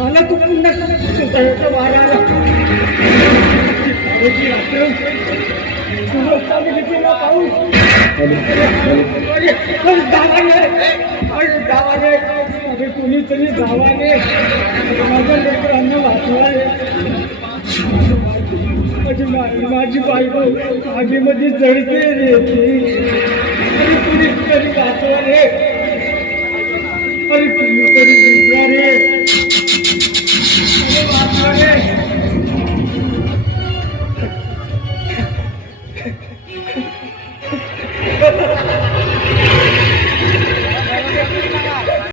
मला तू पुन्हा वारा आला कोणीतरी गावाने माझ्या लेकरांना वाचवावे. माझी बायको आगीमध्ये जळते रे, कुणीतरी वाचवावे. अरे